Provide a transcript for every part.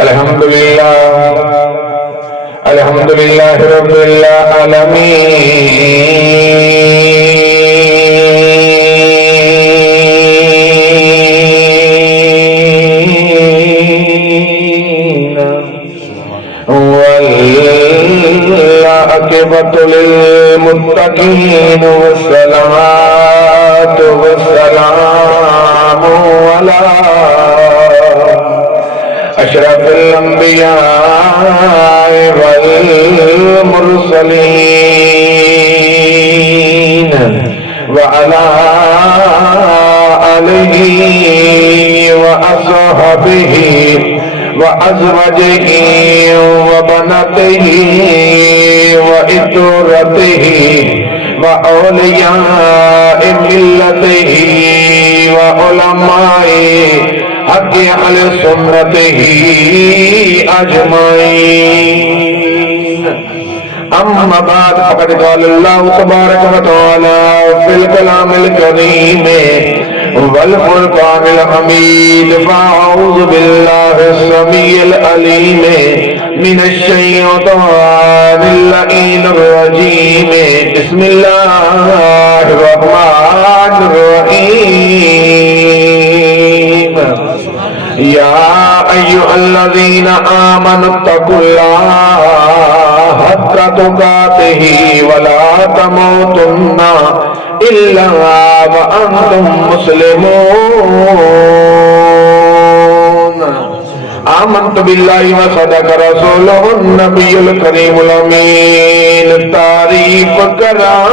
الحمد لله رب العالمين والعاقبة للمتقين والصلاة والسلام على أشرف الأنبياء والمرسلين وعلى آله وأصحابه وأزواجه وبناته وإترته وأولياء ملته وعلماء حق أهل سنته أجمعين. أما بعد فقد قال الله تبارك وتعالى في الكلام الكريم والفرقان الحميد. فأعوذ بالله السميع العليم من الشيطان اللعين الرجيم. بسم الله الرحمن الرحيم. يا أيها الذين آمنوا اتقوا الله حق تقاته ولا تموتن إلا وأنتم مسلمون. آمنت بالله وصدق رسوله النبي الكريم الأمين. تعریف کرام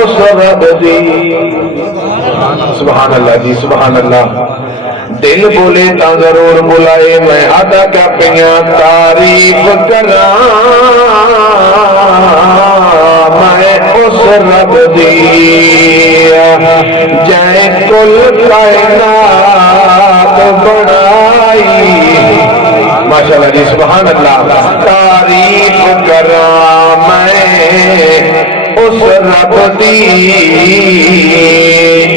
اس رب دی. سبحان اللہ جی، سبحان اللہ. دل بولے تا ضرور بلائے، میں ادا کیا پہیاں تعریف کرام میں اس رب دی جائے کل کائنات بنائی. ماشاءاللہ جی، سبحان اللہ. تعریف کرام میں اس رب دی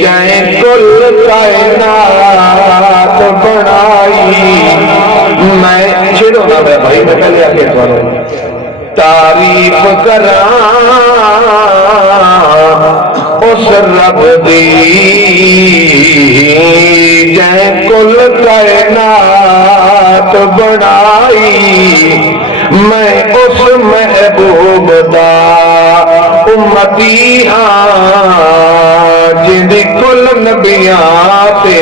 جائے کل کائنات بنائی. میں چھڑو نا میرا بھائی، میں پہلے آگے سوالوں. تعریف کرام اس رب دی جائے کل کائنات بنائی. میں اس محبوب دا امتی ہاں جن کل نبیاں تے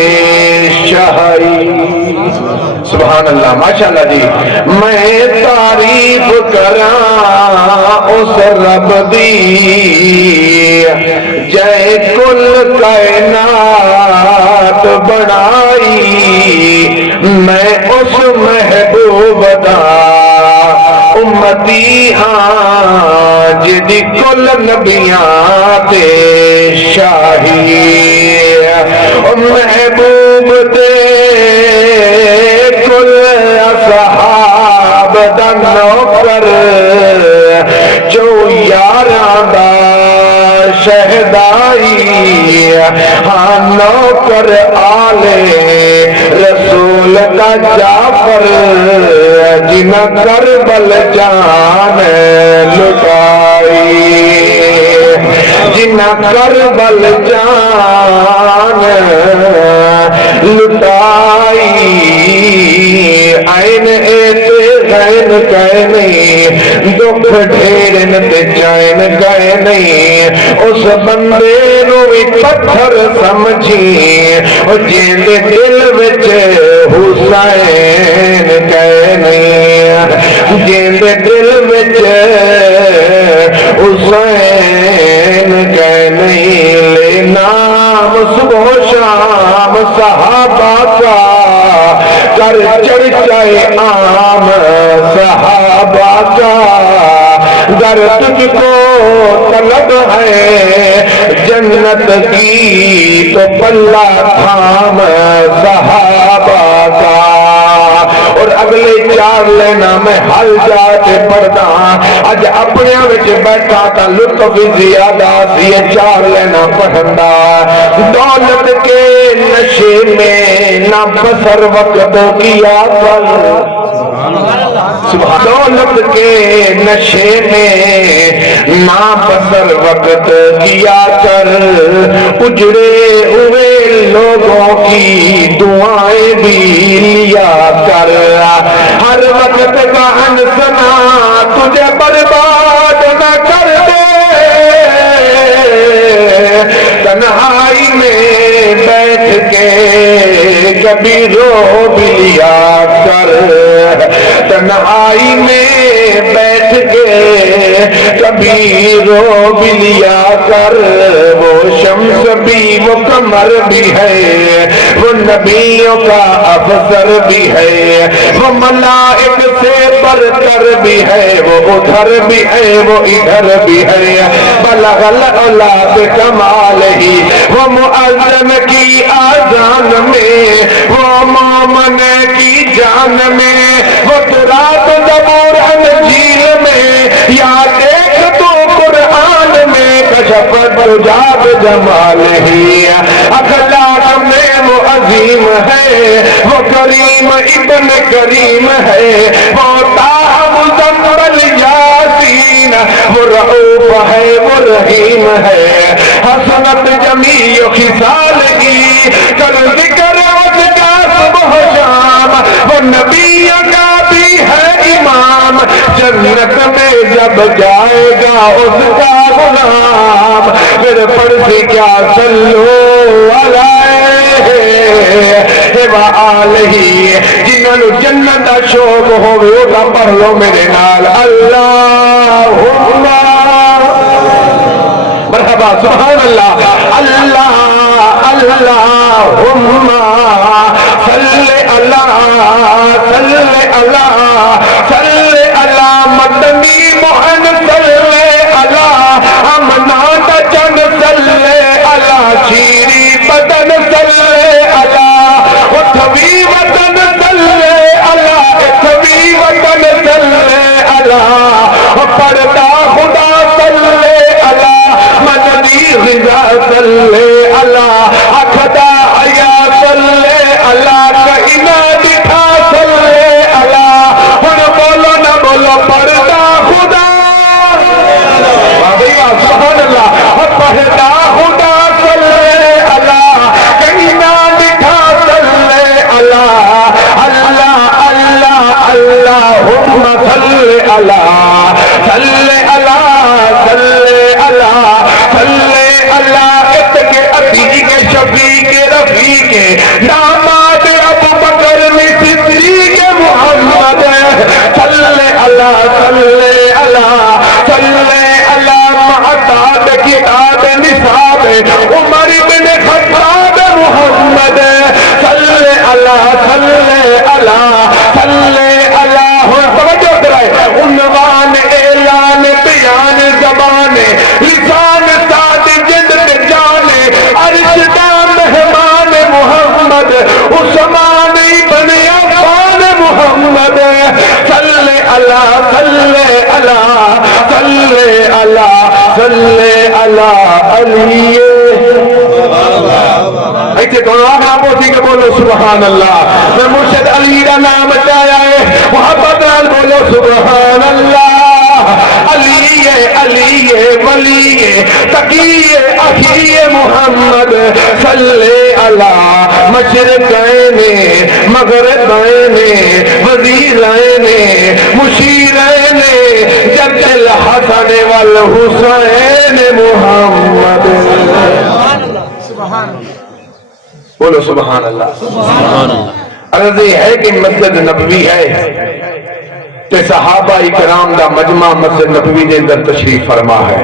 شاہی. سبحان اللہ، ماشاءاللہ جی. میں تعریف کراں اس رب دی جائے کل کائنات بنائی. میں اس محبوب دا امتی ہاں جدی کل نبیاں تے شاہی. محبوب تے کل اصحاب دا نوکر جو یاراں دا شہدائی. ہاں نوکر آلے رسول کا جعفر جنہ کربل جان لٹائی. جنہ کربل جان لٹائی. عین ایتے غین گئے نہیں، دکھ ڈھیرن تے چین گئے نہیں. اس بندے نو بھی پتھر سمجھی جن دل وچ حسین گئے نہیں. جن دل وچ حسین گئے نہیں. لے نام صبح و شام صحابہ کا کر چرچائے عام صحابہ کا. گر تجھ کو طلب ہے جنت کی تو پلہ تھام صحابہ کا. اور اگلے چار لینا میں حل جا کے پڑھتا. اج اپنے وچ بیٹھا تا لطف زیادہ سی چار لینا پڑھندا. دولت کے نشے میں نہ بسر وقت کیا کر دولت کے نشے میں نہ بسر وقت کیا کر اجڑے ہوئے لوگوں کی دعائیں بھی لیا کر ہر وقت کا انسنا تجھے برباد نہ کر دے تنہائی میں بیٹھ کے کبھی رو بھی لیا کر تنہائی میں بیٹھ کے کبھی رو بھی لیا کر وہ شمس بھی وہ قمر بھی ہے وہ نبیوں کا افسر بھی ہے وہ ملائک سے برتر بھی ہے وہ ادھر بھی ہے وہ ادھر بھی ہے بلغ الاولاد کمال ہی وہ مؤذن کی آذان میں وہ مومن کی جان میں وہ ترات زبور انجیل میں یا دیکھ تو قرآن میں کشف دجاب جمال ہی اخلاق میں وہ عظیم ہے وہ کریم ابن کریم ہے وہ طاہ مزمل یاسین وہ رؤوف ہے وہ رحیم ہے حسنت جمیع خصال کی کر ذکر کا صبح شام وہ نبی کا بھی ہے امام جنت میں جب جائے گا اس کا غلام پھر پڑھتی کیا صلو علیہ وآلہ جنہوں جنت کا شوق ہوگی وہ کا پڑھ لو میرے نال اللہم مرحبا سبحان اللہ اللہ اللہم صلی اللہ صلی اللہ صلی اللہ مدنی موہن صلی اللہ امنات چند صلی اللہ شیری بدن صلی اللہ اتھوی وطن صلی اللہ اتھوی وطن صلی اللہ پردہ خدا صلی اللہ مدنی غذا صلی اللہ اکھدا حیا صلی اللہ کہنا دکھا صلی اللہ ہن بولو نہ بولو پردہ خدا سبحان اللہ پردہ خدا صلی اللہ کہنا دکھا صلی اللہ اللہ اللہ اللہم صلی اللہ صلی اللہ صلی اللہ صلی اللہ اتکے عتیق شفیق رفیق داماد ابو بکر صدیق محمد صلی اللہ صلی اللہ صلی اللہ معتاد کتاب نصاب عمر بن خطاب محمد صلی اللہ صلی اللہ صلی اللہ توجہ کرائے عنوان اعلان بیان زبان لسان ساتھ جد جان عرش دا مہمان محمد عثمان ابن عفان محمد صلی اللہ صلی اللہ صلی اللہ صلی اللہ علیہ ایتھے تو آپ ہوتی کہ بولو سبحان اللہ میں مرشد علی کا نام چاہیا ہے محبت نال بولو سبحان اللہ علی علی ولی تقی اخی محمد صلی اللہ مشرقین مغربین وزیرین مشیرین جد الحسن والحسین محمد بولو سبحان اللہ سبحان اللہ عرض یہ ہے کہ مسجد نبوی ہے تے صحابہ اکرام دا مجمع مسجد نبوی دے اندر تشریف فرما ہے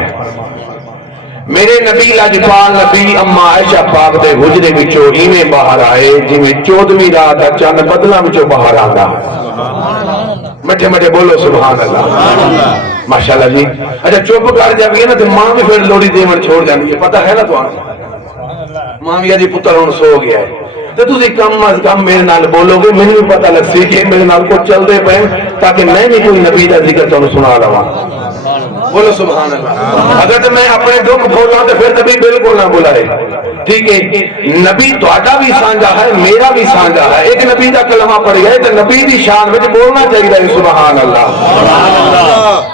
میرے نبی لاجپال نبی اما عائشہ پاک دے حجرے وچوں ایویں باہر آئے جویں 14ویں رات دا چند بدلاں وچوں باہر آندا مٹھے مٹھے بولو سبحان اللہ ماشاءاللہ جی اچھا چپ کر جاویے نا تے ماں بھی پھر لوڑی دیون چھوڑ جاندی ہے پتہ ہے نا تھانوں ماں بھی جی پتر ہن سو گیا ہے تے تسی کم از کم میرے نال بولو گے مینوں بھی پتہ لگ سی کہ میرے نال کو چل دے پے تاکہ میں بھی کوئی نبی دا ذکر تانوں سنا لواں بولو سبحان اللہ. اگر تو میں اپنے دکھ بولا تو پھر نبی بالکل نہ بلائے. ٹھیک ہے، نبی تہاڈا بھی سانجا ہے، میرا بھی سانجا ہے. ایک نبی دا کلمہ پڑھ گئے تو نبی دی شان وچ بولنا چاہیے سبحان اللہ.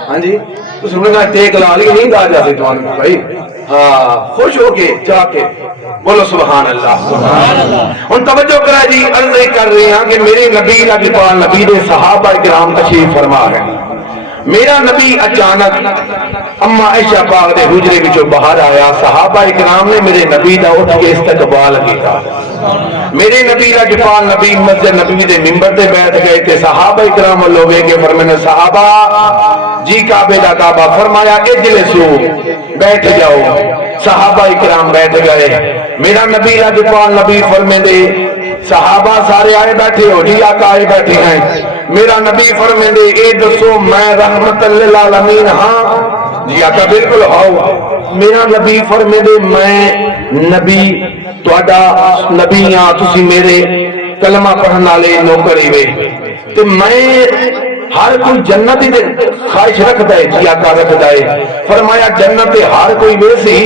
ہاں جی سننے کا ٹیک لا لی نہیں آ جاتی تمہارے بھائی. ہاں خوش ہو کے جا کے بولو سبحان اللہ. ہن توجہ کرا جی، عرض کر رہے ہیں کہ میرے نبی لاجپال نبی دے صحابہ کرام تشریف فرما ہے. میرا نبی اچانک اما عائشہ پاک دے حجرے وچوں باہر آیا. صحابہ کرام نے میرے نبی دا اٹھ کے استقبال کیتا. میرے نبی لاجپال نبی مسجد نبی دے منبر تے بیٹھ گئے تے صحابہ کرام لوگے کے فرمانے صحابہ جی کعبے دا کعبہ، فرمایا اجلسو بیٹھ جاؤ. صحابہ کرام بیٹھ گئے. میرا نبی لاجپال نبی فرمیندے صحابہ سارے آئے بیٹھے ہو جی آقا آئے بیٹھے ہیں. میرا نبی فرمیندے اے دسو میں رحمت للعالمین ہاں جی آقا بالکل ہو. میرا نبی فرمیندے میں نبی تہاڈا نبی ہاں، تسی میرے کلمہ پڑھن والے نوکر وے تے میں ہر کوئی جنت دے خواہش رکھدا ہے جی آقا رکھدا ہے. فرمایا جنت ہر کوئی ویسی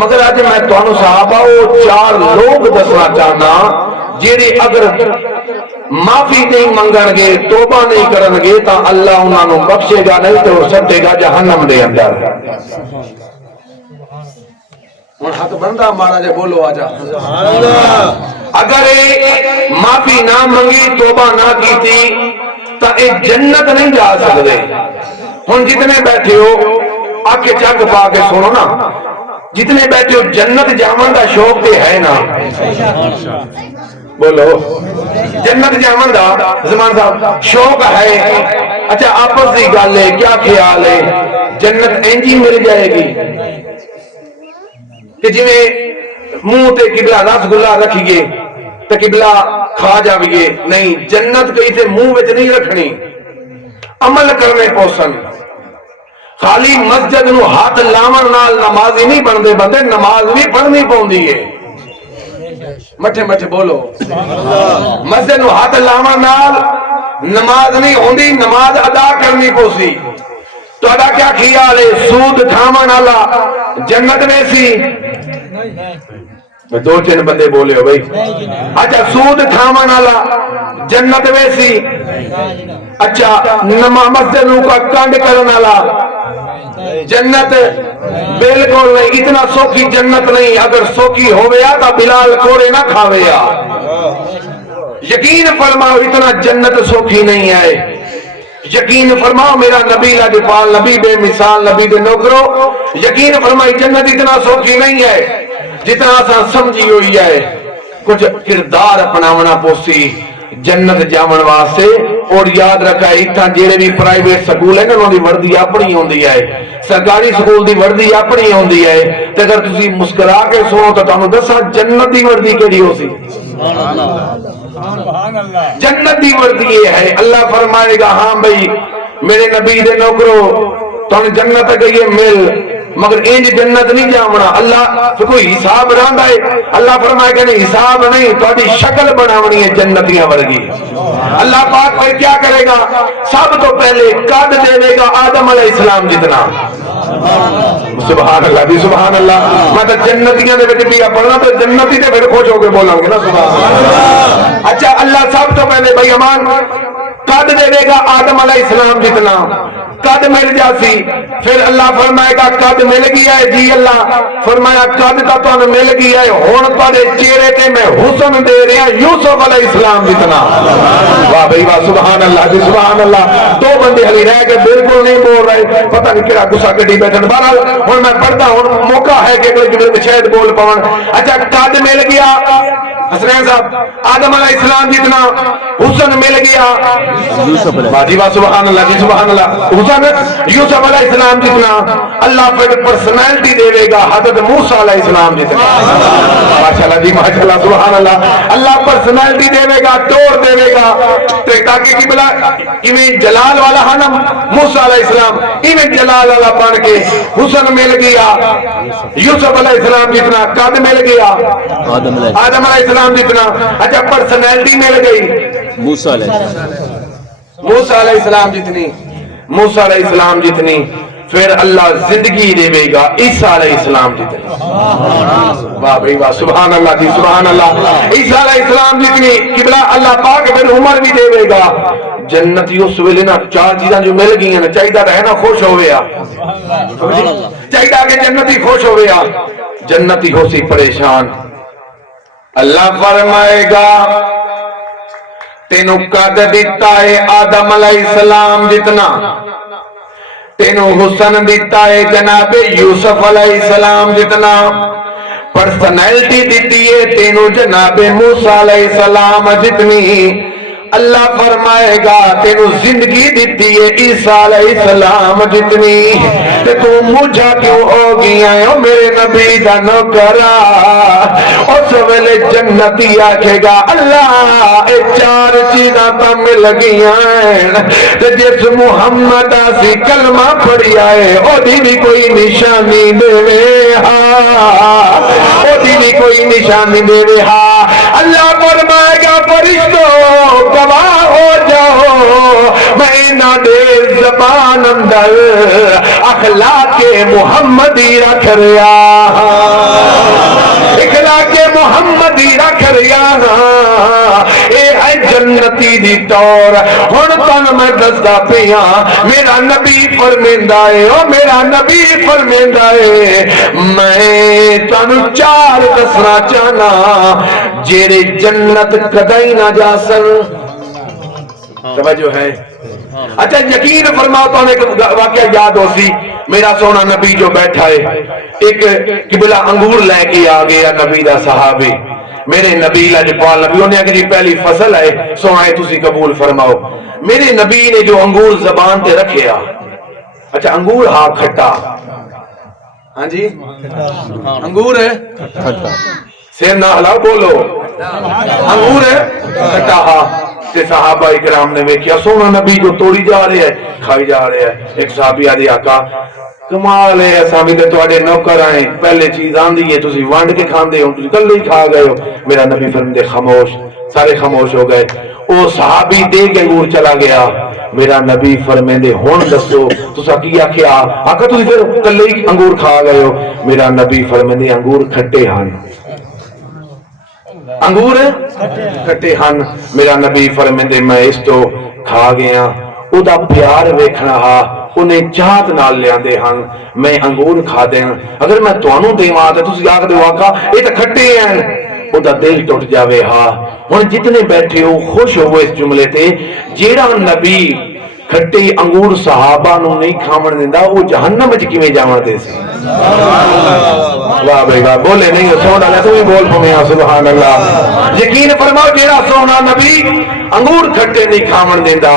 مگر اج میں تانوں صحابہ او 4 لوگ دسنا چاہنا جڑے اگر معافی نہیں منگن گے، توبہ نہیں کرن گے تا اللہ انہاں نوں بخشے گا نہیں تے سٹے گا جہنم دے اندر. ہن ہاتھ بندا مارا جے بولو آجا سبحان اللہ. اگر معافی نہ منگی، توبہ نہ کیتی تا اے جنت نہیں جا سکدے. ہن جتنے بیٹھے ہو آ کے چک پا کے سنو نا، جتنے بیٹھے ہو جنت جاون دا شوق تے ہے نا؟ بولو جنت جاون دا زمان صاحب شوق ہے. اچھا آپس دی گل ہے، کیا خیال ہے جنت انجی مل جائے گی کہ جویں منہ تے قبلہ رس گلا رکھیے تے قبلہ کھا جاویے؟ نہیں، جنت کہیں تے منہ وچ نہیں رکھنی، عمل کرنے پوسن. خالی مسجد نو ہاتھ لاون نال نمازی نہیں بندے، بندے نماز بھی پڑھنی پوندی ہے. مٹھے مٹھے بولو مسجد نو ہاتھ لاون نال نماز نہیں ہوندی، نماز ادا کرنی پوسی. تہاڈا کیا خیال ہے سود کھاون والا جنت میں سی؟ 2-3 بندے بولے ہو بھائی. اچھا سود کھاون والا جنت میں سی؟ اچھا مسجد نو کا کنڈ کرن والا جنت بالکل نہیں. اتنا سوکھی جنت نہیں. اگر سوکھی ہویا تا بلال کوڑے نہ کھاویا. یقین فرماؤ اتنا جنت سوکھی نہیں ہے. یقین فرماؤ میرا نبی لاجپال نبی بے مثال نبی دے نوکرو، یقین فرمائی جنت اتنا سوکھی نہیں ہے جتنا آسان سمجھی ہوئی ہے. کچھ کردار اپناونا پوسی جنت جاون واسطے. اور یاد رکھا اتنا جیڑے بھی پرائیویٹ سکول ہے نا انہوں دی وردی اپنی ہوندی ہے، سرکاری سکول دی وردی اپنی ہوندی ہے. تے اگر تسی مسکرا کے سنو تو تانوں دساں جنت دی وردی کیڑی ہو سی؟ جنت دی وردی یہ ہے. اللہ فرمائے گا ہاں بھائی میرے نبی دے نوکرو تانوں جنت گئی مل، مگر انج جنت نہیں جاونا. اللہ کوئی حساب رہندا ہے. اللہ فرمائے گا نہیں حساب نہیں، تہاڈی شکل بناونی ہے جنتیاں ورگی. اللہ پاک پھر کیا کرے گا؟ سب تو پہلے قد دے گا آدم علیہ السلام جتنا. سبحان اللہ بھی سبحان اللہ. میں تو جنتیاں دے وچ بھی پڑھنا تو جنتی تے پھر خوش ہو کے بولاں گے نا سبحان اللہ. اچھا اللہ سب تو پہلے بھائی امان قد دے گا آدم علیہ السلام جتنا. قد مل جاسی. پھر اللہ فرمائے گا قد مل گیا ہے جی. اللہ فرمایا قد کا تو مل گیا ہے، ہن تہاڈے چہرے تے میں حسن دے رہا یوسف علیہ السلام جتنا. واہ بھائی واہ سبحان اللہ جی سبحان اللہ. 2 بندے ہلی رہ کے بالکل نہیں بول رہے، پتہ نہیں کہڑا غصہ کڈی بیٹھن. بہرحال ہن میں پڑھدا ہوں، موقع ہے کہ کوئی شاید بول پاون. اچھا قد مل گیا حسنین صاحب آدم علیہ السلام جتنا. حسن مل گیا جی واہ سبحان اللہ جی سبحان اللہ. حسن یوسف علیہ السلام جتنا. اللہ پھر پرسنالٹی دے گا حضرت موسیٰ علیہ السلام جتنا. ماشاءاللہ جی ماشاءاللہ سبحان اللہ. اللہ پرسنالٹی دے گا، توڑ دے گا تاکہ قبلہ ایویں جلال والا ہے نا موسیٰ علیہ السلام، ایویں جلال والا بن کے. حسن مل گیا یوسف علیہ السلام جتنا. قد مل گیا آدم علیہ السلام جتنا. اچھا پرسنالٹی مل گئی موسیٰ علیہ السلام جتنی. موسیٰ علیہ السلام جتنی. پھر اللہ زندگی دے گا عیسیٰ علیہ السلام جتنی. واہ بھائی واہ، سبحان اللہ جی سبحان اللہ. عیسیٰ علیہ السلام جتنی قبلہ اللہ پاک پھر عمر بھی دے گا. جنتی اس ویلے نا چار چیزاں جو مل گئی ہیں چاہیے رہے نا خوش ہویا، چاہیے کہ جنتی خوش ہویا. جنتی ہو سی پریشان. اللہ فرمائے گا تینوں قد دیتا ہے آدم علیہ السلام جتنا، تینوں حسن دیتا ہے جناب یوسف علیہ السلام جتنا، پرسنالٹی دیتی ہے تینوں جناب موسیٰ علیہ السلام جتنی. اللہ فرمائے گا تینوں زندگی دیتی ہے عیسیٰ علیہ السلام جتنی، تے تو مجھا کیوں ہو گیا ہے او میرے نبی دا نوکرا. اس ویلے جنتی آکھے گا اللہ اے چار چیزاں تا مل گیا ہیں، تے جس محمد آسی کلمہ پڑھی آئے او دی بھی کوئی نشانی دے وے ہاں، او دی بھی کوئی نشانی دے وے ہاں. اللہ فرمائے گا فرشتوں گواہ ہو جاؤ میں نہ دے زبان اندر اخلاق محمدی رکھ رہا ہاں، اخلاق محمدی رکھ رہا ہاں. اے ہے جنتی دی طور. ہن تن میں دسدا پیا میرا نبی فرمیندا ہے او میرا نبی فرمیندا ہے میں تانوں چار دسنا چاہنا جیڑے جنت کدی نہ جا سن. توجہ ہے. اچھا یقین فرماؤ تو ایک واقعہ یاد ہو سی. میرا سونا نبی جو بیٹھا ہے ایک قبلہ انگور لے کے آ گیا نبی دا صحابی. میرے نبی لاجپال نبی انہیں کہ جی پہلی فصل ہے سونا ہے تسی قبول فرماؤ. میرے نبی نے جو انگور زبان تے رکھیا. اچھا انگور ہاں کھٹا، ہاں جی انگور ہے کھٹا، سیر نہ ہلاؤ بولو انگور ہے کھٹا ہاں. تے صحابہ اکرام نے ویکھیا سونا نبی جو توڑی جا رہے ہیں کھائی جا رہے ہیں. ایک صحابی آدھی آقا کمال ہے اساں بھی تے تواڈے نوکر آئے پہلے چیز آندی ہے تسی وانڈ کے کھاندے ہو تسی کلے ہی کھا گئے ہو. میرا نبی فرماتے خاموش، سارے خاموش ہو گئے. او صحابی دے کے انگور چلا گیا. میرا نبی فرمیندے ہن دسو تساں کی آکھیا آقا تسی پھر کلے ہی انگور کھا گئے ہو. میرا نبی فرمیندے انگور کھٹے ہن، انگور کھٹے ہن. میرا نبی فرمیندے میں اس تو کھا گیا. او دا پیار ویکھنا ہا انہیں چاہت نال لیاندے ہن میں انگور کھا دیں. اگر میں تانوں دیواں تے تسی آکھ دے آقا اے تے کھٹے ہیں او دا دل ٹوٹ جاوے ہا. ہن جتنے بیٹھے ہو خوش ہو اس جملے تے جیڑا نبی کھٹے انگور صحابہ نو نہیں کھاون دیندا او جہنم وچ کیویں جاون دے سی. واہ بھائی واہ، بولے نہیں سونا لے تو بھی بول پویں سبحان اللہ. یقین فرماؤ جیڑا سونا نبی انگور کھٹے نہیں کھاون دیندا.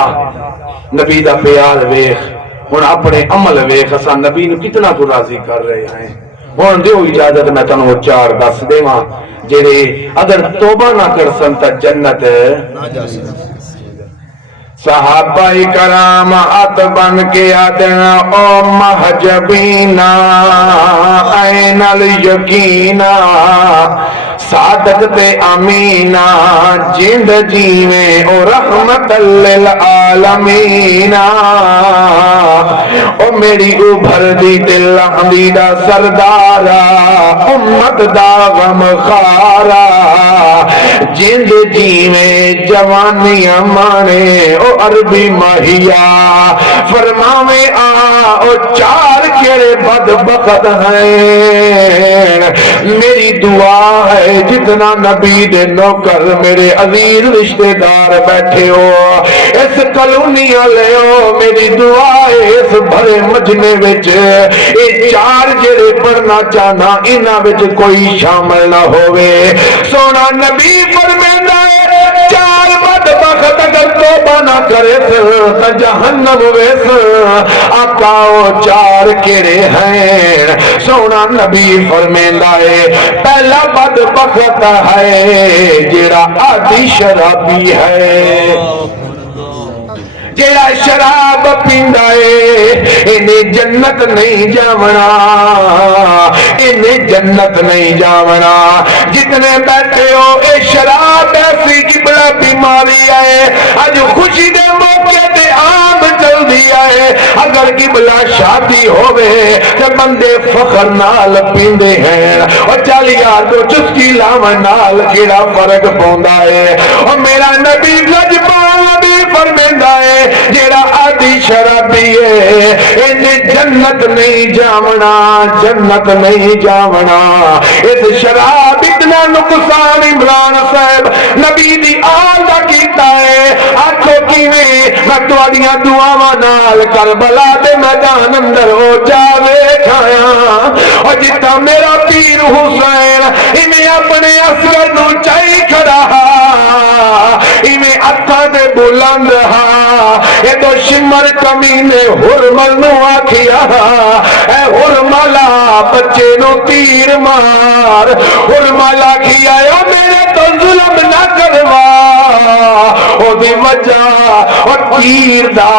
نبی دا پیار ویکھ ہن اپنے عمل ویکھ اساں نبی نو کتنا کو راضی کر رہے ہیں. ہن دیو اجازت میں تانوں چار دس دیواں جڑے اگر توبہ نہ کرسن تے جنت نہ جا سکن. صحابہ کرام ہاتھ بن کے آدنا او محجبینا این الیقینا صادق تے امینا جند جیویں او رحمت للعالمین. او میری ابھر دی دل حمیدہ سردارا امت دا غم خارا جند جیویں جوانی مانے او عربی ماہیا فرماویں آ او چار کیڑے بدبخت ہیں. میری دعا ہے جتنا نبی دے نوکر میرے عزیز رشتہ دار بیٹھے ہو اس کالونی والے ہو میری دعا ہے اس بھرے مجمع وچ اے چار جڑے پڑھنا چاہنا انہاں وچ کوئی شامل نہ ہوئے. سونا نبی فرمیندا ہے چار بدبخت اگر توبہ نہ کرے تو جہنم ویس. آقا او چار کیڑے ہیں سونا نبی فرمیندا ہے پہلا بدبخت ہے جیڑا عادی شرابی ہے. جیڑا شراب پیندا ہے انہیں جنت نہیں جاونا، انہیں جنت نہیں جاونا. جتنے بیٹھے ہو اے شراب ایسی کی بڑا بیماری ہے اج خوشی دے موقع تے عام چل دی ہے. اگر قبلہ شادی ہوئے تے بندے فخر نال پیندے ہیں اور چل یار تو چسکی لاون نال کیڑا فرق پوندا ہے اور میرا نبی لجپال نبی فرمیندا ہے جیڑا آدھی شرابی ہے انہیں جنت نہیں جاونا جنت نہیں جاونا اس شراب اتنا نقصان عمران صاحب نبی دی آل دا کیتا ہے آنکھوں کیویں میں تواڈیاں دعاواں نال کربلا دے میدان اندر ہو جاوے کھایا اور جتا میرا پیر حسین انہیں اپنے اصغر نو چائی کھڑا انہیں اتھا دے بلند رہا اے تو شمر کمینے حرمل نو آکھیا اے حرملا بچے نو تیر مار حرملا کیا یا میرے تو ظلم نہ کروا او دی وجہ اور تیر دا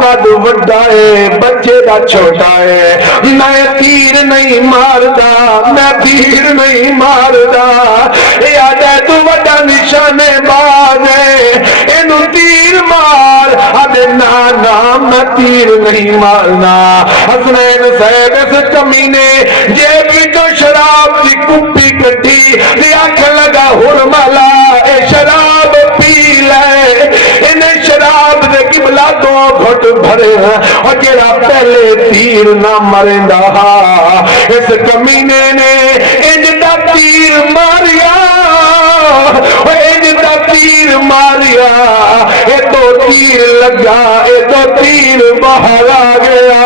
قد وڈا ہے بچے دا چھوٹا ہے میں تیر نہیں ماردا میں تیر نہیں ماردا اے آجائے تو وڈا نشانے باز ہے اینو تیر مار ادے نا میں تیر نہیں مارنا حسنین صاحب اس کمینے جیب وچوں شراب دی کپی کٹی تے آنکھ لگا حرملا اے شراب پی لے انہیں شراب دے قبلہ دو گھٹ بھرے اور جڑا پہلے تیر نہ مرندا اس کمینے نے انج دا تیر ماریا انج دا تیر ماریا اے تو تیر لگا اے تو تیر باہر آ گیا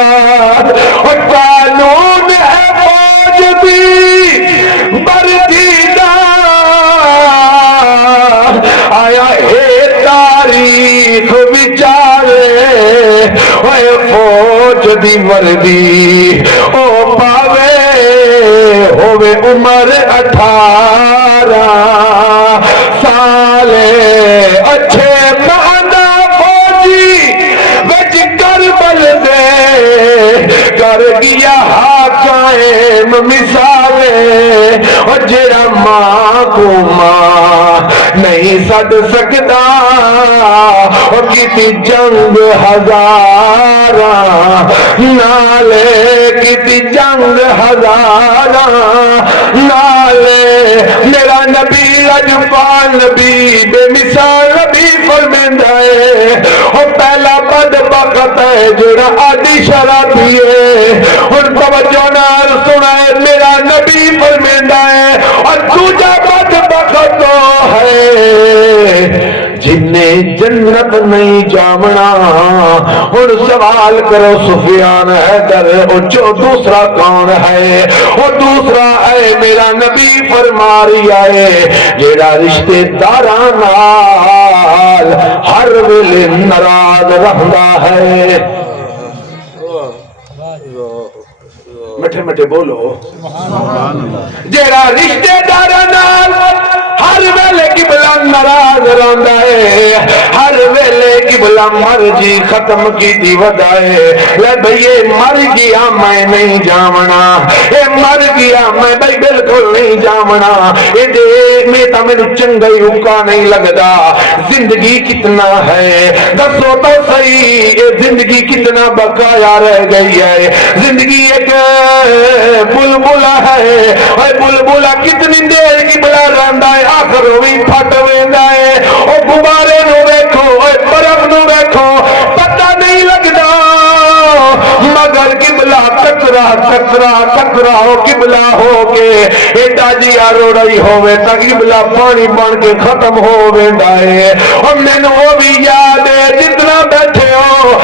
اور قانون ہے فوج دی برگیدہ آیا ہے تاریخ بچارے اے فوج دی وردی او پاوے ہوئے عمر 18 سالے اچھے باندھا فوجی بچ کربل دے کر گیا حاکم مثالے اور جڑا ماں کو ماں نہیں سد سکتا اور کیتی جنگ ہزاراں نالے کیتی جنگ ہزاراں نالے میرا نبی لجپال نبی بے مثال نبی فرمیندا ہے اور پہلا بدبخت ہے جڑا آدھی شرابی ہے اور توجہ نال سنا ہے میرا نبی فرمیندا ہے اور دوجا بدبخت ہے جنہیں جنت نہیں جامنا اور سوال کرو سفیان حیدر اور جو دوسرا کون ہے اور دوسرا ہے میرا نبی فرما رہا ہے جیڑا رشتے داران نال ہر ویلے ناراض رہندا ہے مٹھے مٹھے بولو جیڑا رشتے داران نال ہر ویلے قبلہ ناراض رہندا ہے ہر ویلے قبلہ مرضی ختم کی دی ودائے لے بھئیے مر گیا میں نہیں جامنا اے مر گیا میں بھئی بالکل نہیں جامنا اے دے میں تا میں چنگا ہی رکا نہیں لگدا زندگی کتنا ہے دسو تو صحیح اے زندگی کتنا بقایا رہ گئی ہے زندگی ایک بلبلہ ہے اے بلبلہ کتنی دیر قبلہ رہندا ہے آخر ہوئی پھٹ ویندا ہے او غبارے نو ویکھو او برف نو ویکھو پتہ نہیں لگدا مگر قبلہ ٹکرا ہو قبلہ ہو کے ایڈا جیا رو رہی ہوئے تا قبلہ پانی بن کے ختم ہو ویندا ہے اور مینوں او بھی یاد ہے جتنا بیٹھے ہو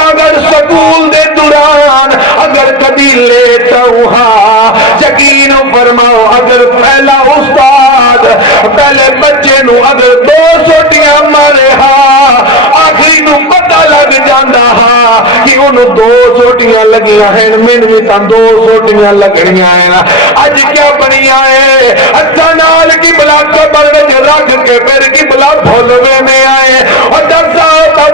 اگر سکول دے دوران اگر کبھی لیتا ہوں یقین فرماؤ اگر پہلا استاد پہلے بچے نو اگر 2 سوٹیاں مارے آخری نو پتہ لگ جاندہ کہ انہوں 2 سوٹیاں لگیاں ہیں من بھی تاں 2 سوٹیاں لگنیاں ہیں اج کیا بنیاں ہے اچھا نال کی بلا قبر وچ رکھ کے پھر کی بلا بھولوے میں آئے اور درسا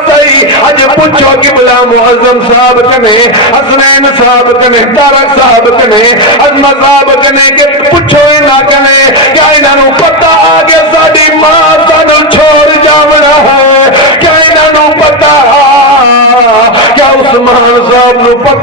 صحیح اج پوچھو کہ بلا معظم صاحب کنے حسنین صاحب کنے تارک صاحب کنے عظمت صاحب کنے کہ پوچھو ہی نہ کنے کیا انہوں پتہ آگے ساڑی ماں سانو چھوڑ جاونا ہے کیا انہوں پتہ کیا عثمان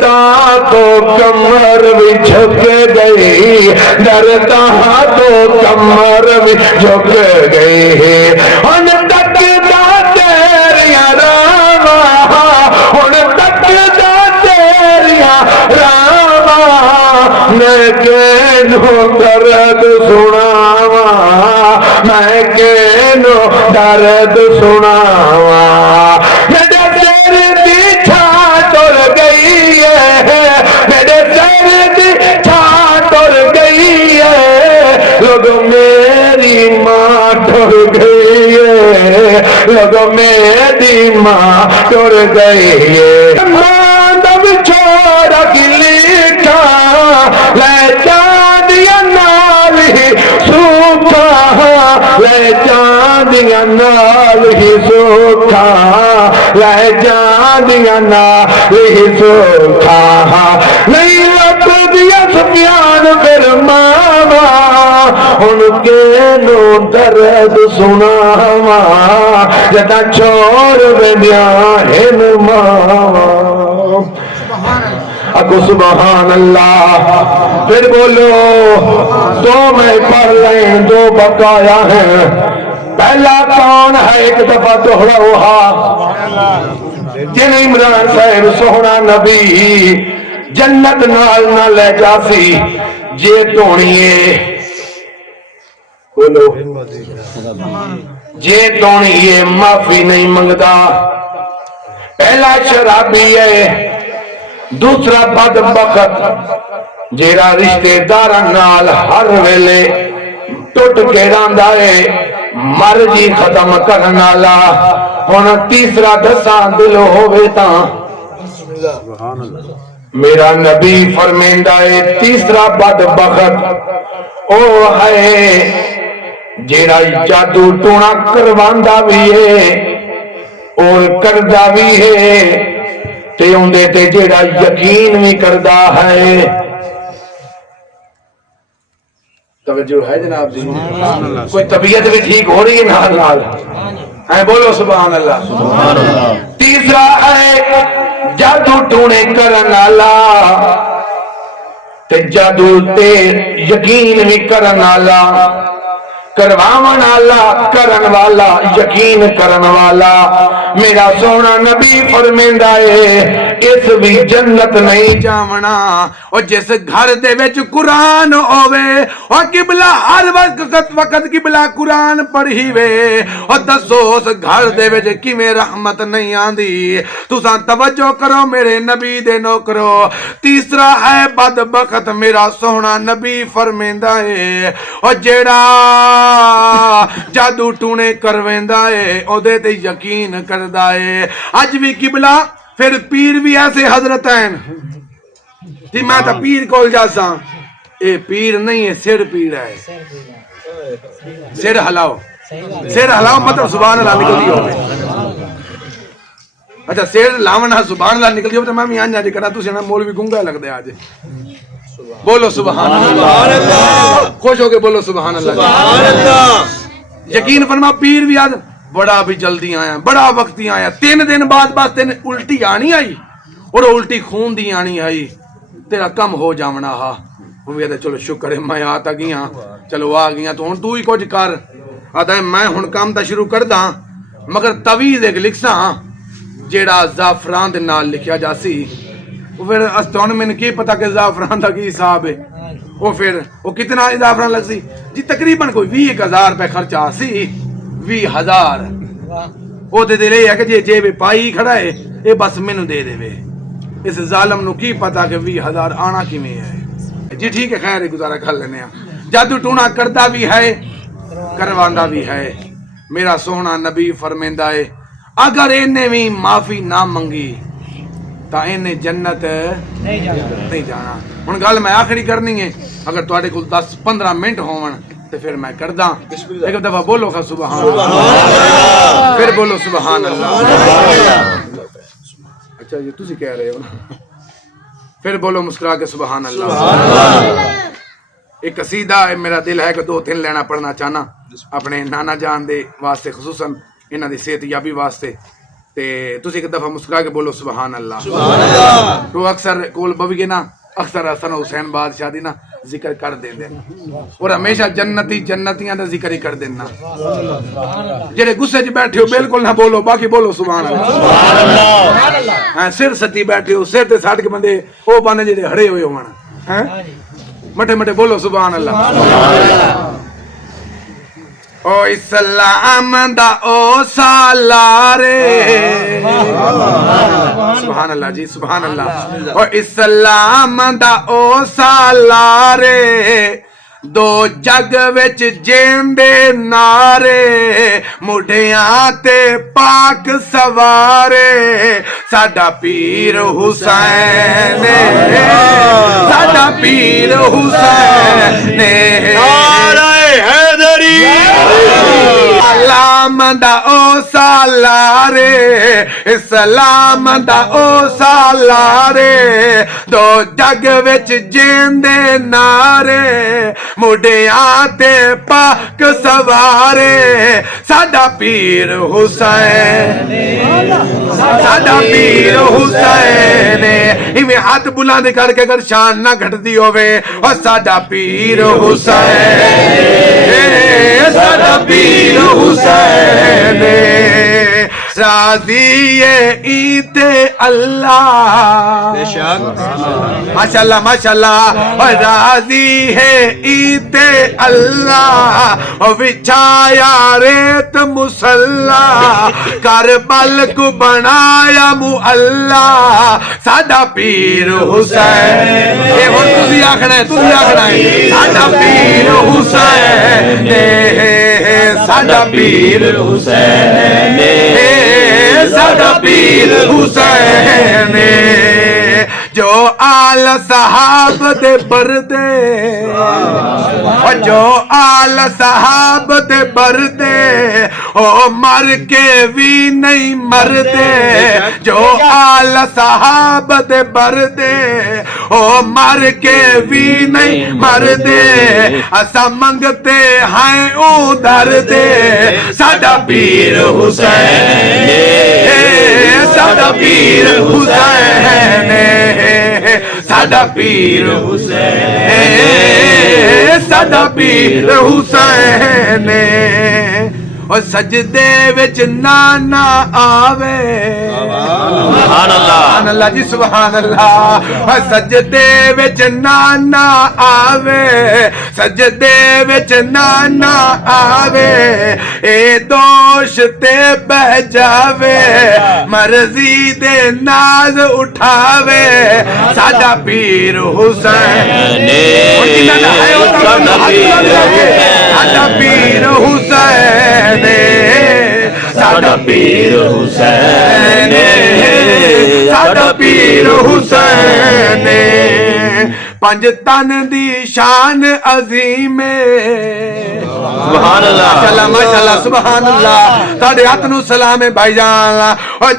ڈرتا تو کمر بھی جھک گئی، ڈرتا تو کمر بھی جھک گئی، ان تکدا تیریاں راواں، ان تکدا تیریاں راواں، میں کینوں درد سناواں، میں کینوں درد سناواں، میرے سر دی چھاں ٹر گئی ہے، میرے سر دی چھاں ٹر گئی ہے، لوگوں میری ماں ٹر گئی ہے، لوگوں میری ماں ٹر گئی ہے، ماں دب چھوڑا کی لیٹھا لے چاندیاں نال ہی سوکھا، لے چاندیاں نال ہی سوکھا، لے چاندیاں نال ہی سوکھا، نہیں لبدیاں سفیان پھر ماوا، ان کے نو درد سناوا، جدا چھوڑ ویندیاں ہن ماوا۔ اکو سبحان اللہ، پھر بولو دو میں پڑھ لیں دو بقایا ہیں، پہلا کون ہے ایک دفعہ دوہرا ہوا، جن عمران صاحب سونا نبی جنت نال نہ لے جاسی جے تونیے، بولو جے تونیے معافی نہیں منگدا، پہلا شرابی ہے، دوسرا بدبخت جیڑا رشتے داراں نال ہر ویلے ٹوٹ کے راندا ہے، مرضی ختم کرن والا، ہن تیسرا دساں دل ہووے تاں میرا نبی فرمیندا ہے تیسرا بدبخت او ہے جیڑا جادو ٹونا کرواندا بھی ہے اور کردا بھی ہے تے اندے تے جیڑا یقین بھی کردا ہے۔ توجہ ہے جناب جی؟ کوئی طبیعت بھی ٹھیک ہو رہی ہے نال نال؟ ہے بولو سبحان اللہ۔ تیسرا ہے جادو ٹونے کرن والا تے جادو تے یقین بھی کرن والا، کرواون والا، کرن والا، یقین کرن والا، میرا سونا نبی فرمیندا ہے اس بھی جنت نہیں جاونا، اور جس گھر دے وچ قرآن ہووے اور قبلہ ہر وقت قبلہ قرآن پڑھی وے، اور دسو اس گھر دے وچ کیویں رحمت نہیں آندی۔ تساں توجہ کرو میرے نبی دے نوکرو، تیسرا ہے بدبخت میرا سونا نبی فرمیندا ہے اور جیڑا جادو ٹونے کرویندا ہے او دے تے یقین کردا ہے۔ اج بھی قبلہ پھر پیر بھی ایسے حضرت ہیں جی، میں تا پیر کول جاساں، اے پیر نہیں ہے سر پیر ہے، سر ہلاؤ، سر ہلاؤ مطلب سبحان اللہ نکل دی ہوگی، اچھا سر لاونا سبحان اللہ نکل دی ہوگی تو میں بھی آنجا جی کرا تو سینا مولوی گنگا لگ دے آج، بولو سبحان اللہ، خوش ہو کے بولو سبحان اللہ۔ یقین فرما پیر بھی آج بڑا بھی جلدی آیا، بڑا وقتی آیا، 3 دن بعد بس تین الٹی آنی آئی اور الٹی خون دی آنی آئی، تیرا کم ہو جامنا ہا، وہ کہتے چلو شکر ہے میں آتا گیا، چلو آ گیا تو ہن تو ہی کچھ کر، آتا ہے میں ہن کام تا شروع کر دا، مگر تویز ایک لکھسا جیڑا زعفران دے نال لکھیا جاسی، وہ پھر استون میں نے کی پتا کہ زعفران دا کی حساب ہے، وہ پھر وہ کتنا زعفران لگ سی جی تقریباً کوئی 20,000 روپے خرچہ سی، 20,000 وہ دے دے لے ہے کہ جی جیب پائی کھڑا ہے یہ بس مینوں دے دے وے، اس ظالم نو کی پتا کہ 20,000 آنا کی میں ہے جی ٹھیک ہے خیر گزارا کر لینے ہیں، جادو ٹونا کرتا بھی ہے کرواندا بھی ہے، میرا سونا نبی فرمیندہ ہے اگر انہیں بھی معافی نہ منگی تا انہیں جنت نہیں جانا۔ ہن گل میں آخری کرنی ہے، اگر تواڈے کول 10-15 منٹ ہون تو پھر میں کر داں، ایک دفعہ بولو خا سبحان اللہ، پھر بولو سبحان اللہ، اچھا یہ تسی کہہ رہے ہو نا، پھر بولو مسکرا کے سبحان اللہ۔ ایک قصیدہ ہے میرا دل ہے کہ 2-3 لینا پڑھنا چاہنا اپنے نانا جان دے واسطے، خصوصاً انہاں دی صحت یابی واسطے، تے تسی ایک دفعہ مسکرا کے بولو سبحان اللہ. سبحان اللہ. تو اکثر کول بوی گے نا اکثر حسن حسین بادشاہ دی نا ذکر کر دیں اور ہمیشہ جنتی جنتیاں دا ذکر ہی کر دینا. جڑے غصے چ بیٹھے ہو بالکل نہ بولو باقی بولو سبحان اللہ. ہاں سر سٹی بیٹھے ہو سر تے ساٹ کے بندے او بانے جڑے ہڑے ہوئے ہون ہیں مٹے مٹے بولو سبحان اللہ. او اسلام دا او سالارے سبحان اللہ جی سبحان اللہ. او اسلام دا او سالارے دو جگ وچ جیندے نارے مڈیاں تے پاک سوارے ساڈا پیر حسین ساڈا پیر حسین نعرہ حیدری. اسلام دا او سالارے اسلام دا او سالارے دو جگ وچ جیندے نارے مڈیاں تے پاک سوارے ساڈا پیر حسین ساڈا پیر حسین. ایویں ہاتھ بلند کر کے اگر شان نہ گھٹدی ہوے او ساڈا پیر حسین ساڈا پیر حسین. راضی عید اللہ بے شک ماشاءاللہ ماشاءاللہ. اور راضی ہے عید اللہ اور بچھایا ریت مسلح کربل کو بنایا معلہ ساڈا پیر حسین. اے ہن تسی آکھنا ہے ساڈا پیر حسین ساڈا پیر حسین ساڈا پیر حسین. جو آل صحاب دے بردے جو آل صحاب دے بردے او مر کے بھی نہیں مردے جو آل صحاب دے بردے او مر کے بھی نہیں مردے اسا منگتے ہیں او دردے ساڈا پیر حسین ساڈا پیر حسین ساڈا پیر حسین ساڈا پیر حسین. اور سجدے وچ نانا آوے سبحان اللہ سبحان اللہ جی سبحان اللہ. اور سجدے وچ نانا آوے سجدے وچ نانا آوے اے دوش تے بہ جاوے مرضی دے ناز اٹھاوے ساڈا پیر حسین ساڈا پیر حسین ساڈا پیر حسین ساڈا پیر حسین. پنج تن دی شان عظیم سبحان اللہ ماشاءاللہ ماشاءاللہ سبحان اللہ. تاڑے ہاتھ نو سلام ہے بھائی جان. اور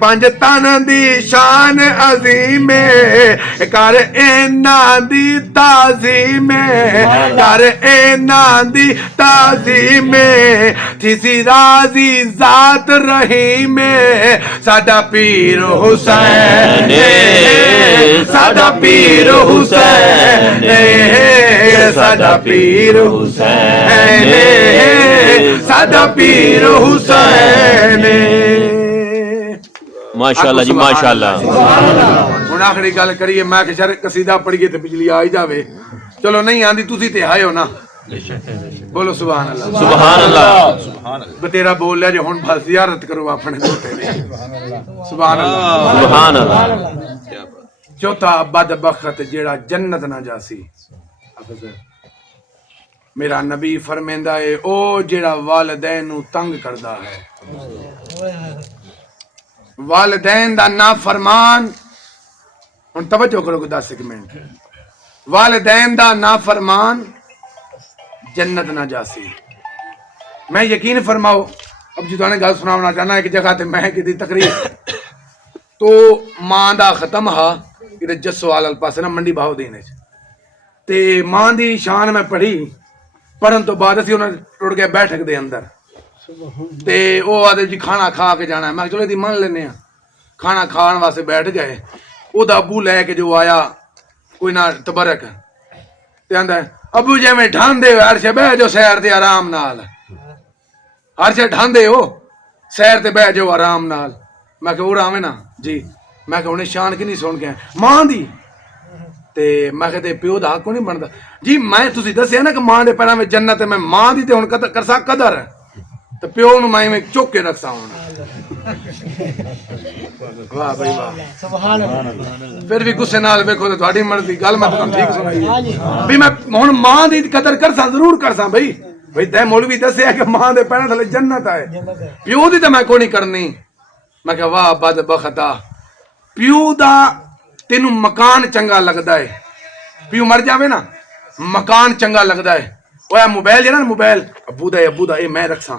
پنج تن دی شان عظیم کر اینا دی تعظیم کر اینا دی تعظیم تھی راضی ذات رحیم ساڈا پیر حسین ساڈا پیر حسین ساڈا پیر حسین ساڈا پیر حسین. ماشاءاللہ جی ماشاءاللہ. ہن آخری گل کریے میں کہ شر قصیدہ پڑھیے تے بجلی آ ہی جاوے. چلو نہیں آندی تسی تے آئے ہو نا بولو سبحان اللہ سبحان اللہ. بتیرا بول لیا جو ہن بس زیارت کرو اپنے دوتے نے سبحان اللہ سبحان اللہ. چوتھا بدبخت جیڑا جنت نہ جاسی. میرا نبی فرمیندہ ہے او جیڑا والدین نو تنگ کردا ہے والدین دا نافرمان. ہن توجہ کرو 10 منٹ. والدین دا نافرمان جنت نہ جاسی. میں یقین فرماؤ اب جی توانے گل سناونا چاہنا ایک جگہ تے میں کیتی تقریر تو ماں دا ختم ہا ادھر جسوال الپاسے نا منڈی بہاؤ دینے تے ماں دی شان میں پڑھی پڑھن تو بعد اسی انہوں ٹوٹ گئے بیٹھک دے اندر ਤੇ ਉਹ ਆਦੇ ਜੀ ਖਾਣਾ ਖਾ ਕੇ ਜਾਣਾ। ਮੈਂ ਚਲੋ ਇਹਦੀ ਮੰਨ ਲੈਨੇ ਆ। ਖਾਣਾ ਖਾਣ ਵਾਸਤੇ ਬੈਠ ਗਏ। ਉਹਦਾ ਅੱਬੂ ਲੈ ਕੇ ਜੋ ਆਇਆ ਕੋਈ ਨਾ ਤਬਰਕ ਤੇ ਆਂਦਾ ਅੱਬੂ ਜਿਵੇਂ ਢਾਂਦੇ ਹੋ ਅਰਸ਼ ਬਹਿ ਜਾਓ ਸੈਰ ਤੇ ਆਰਾਮ ਨਾਲ। ਅਰਸ਼ ਢਾਂਦੇ ਹੋ ਸੈਰ ਤੇ ਬਹਿ ਜਾਓ ਆਰਾਮ ਨਾਲ। ਮੈਂ ਕਿਹਾ ਉਹ ਆਵੇਂ ਨਾ ਜੀ। ਮੈਂ ਕਿਹਾ ਉਹਨੇ ਸ਼ਾਨ ਕਿ ਨਹੀਂ ਸੁਣ ਕੇ ਮਾਂ ਦੀ ਤੇ ਮੈਂ ਕਿਹਾ ਤੇ ਪਿਓ ਦਾ ਹੱਕ ਨਹੀਂ ਬਣਦਾ ਜੀ। ਮੈਂ ਤੁਸੀਂ ਦੱਸਿਆ ਨਾ ਕਿ ਮਾਂ ਦੇ ਪੈਰਾਂ ਵਿੱਚ ਜੰਨਤ ਹੈ। ਮੈਂ ਮਾਂ ਦੀ ਤੇ ਹੁਣ ਕਰਸਾ ਕਦਰ ਤੇ ਪਿਓ ਨੂੰ ਮੈਂ ਇਵੇਂ ਚੁੱਕ ਕੇ ਰੱਖਸਾਂ ਹੁਣ। ਵਾਹ ਬਈ ਵਾਹ ਸੁਭਾਨ ਅੱਲਾਹ। ਫਿਰ ਵੀ ਗੁੱਸੇ ਨਾਲ ਵੇਖੋ ਤੇ ਤੁਹਾਡੀ ਮਰਜ਼ੀ ਗੱਲ ਮੈਂ ਤੁਹਾਨੂੰ ਠੀਕ ਸੁਣਾਈ ਵੀ ਮੈਂ ਹੁਣ ਮਾਂ ਦੀ ਕਦਰ ਕਰਸਾਂ ਜ਼ਰੂਰ ਕਰਸਾਂ ਬਈ। ਬਈ ਤੈ ਮੌਲਵੀ ਦੱਸਿਆ ਕਿ ਮਾਂ ਦੇ ਪੈਰਾਂ ਥੱਲੇ ਜੰਨਤ ਹੈ ਪਿਓ ਦੀ ਤਾਂ ਮੈਂ ਕੋਈ ਨਹੀਂ ਕਰਨੀ। ਮੈਂ ਕਿਹਾ ਵਾਹ ਬਦਬਖਤਾ ਪਿਓ ਦਾ ਤੈਨੂੰ ਮਕਾਨ ਚੰਗਾ ਲੱਗਦਾ ਹੈ। ਪਿਓ ਮਰ ਜਾਵੇ ਨਾ ਮਕਾਨ ਚੰਗਾ ਲੱਗਦਾ ਹੈ। ਉਹ ਮੋਬਾਈਲ ਜਿਹੜਾ ਮੋਬਾਈਲ ਅੱਬੂ ਦਾ ਇਹ ਮੈਂ ਰੱਖਸਾਂ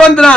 15